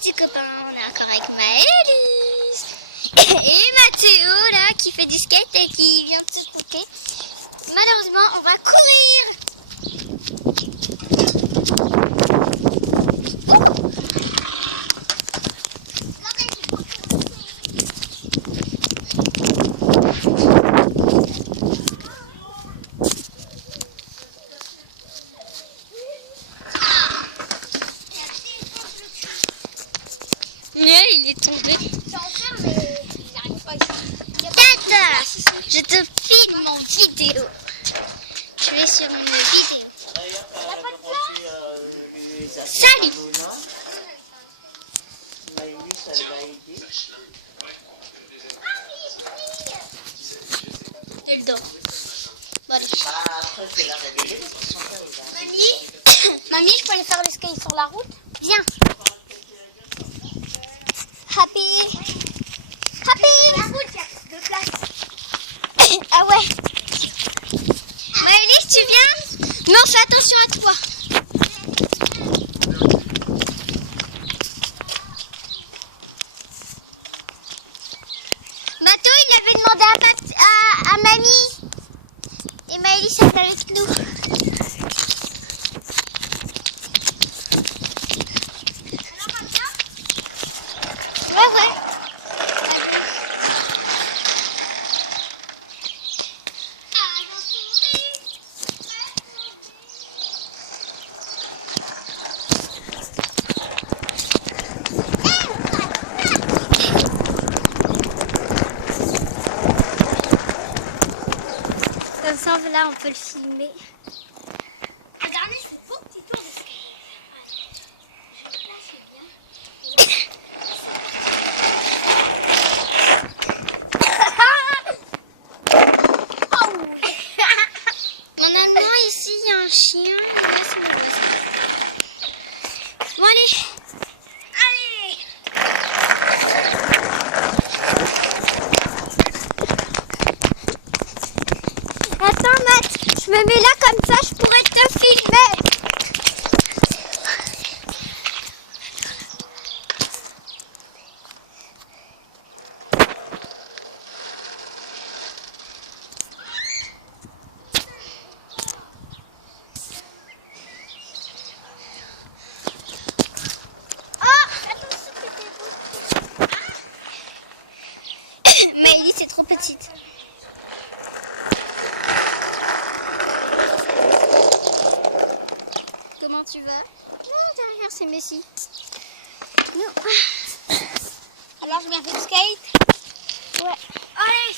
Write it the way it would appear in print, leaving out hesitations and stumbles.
petits copains, on est encore avec Maëlys et Mathéo là qui fait du skate et qui vient de se tromper. Malheureusement, on va courir. Il est tombé. Tata, je te filme en vidéo. Je vais sur une vidéo. Salut. C'est le dos. Bon, allez. Mamie, je peux aller faire le skate sur la route? Viens. Happy. Ah ouais. Maëlys, tu viens? Non, fais attention à toi. Mathéo, il avait demandé à mamie. Et Maëlys est avec nous. Ouais. Comme ça, là, on peut le filmer. Regardez ce beau petit tour de skate. Là, c'est bien. En allemand, ici, il y a un chien. Et là, c'est mon voisin. Bon, allez. Attends, Matt, je me mets là comme ça, je pourrais te filmer. Maëlys, c'est trop petite. Comment tu vas? Non, derrière, c'est Messi. Non. Alors, je viens faire du skate? Ouais. Allez,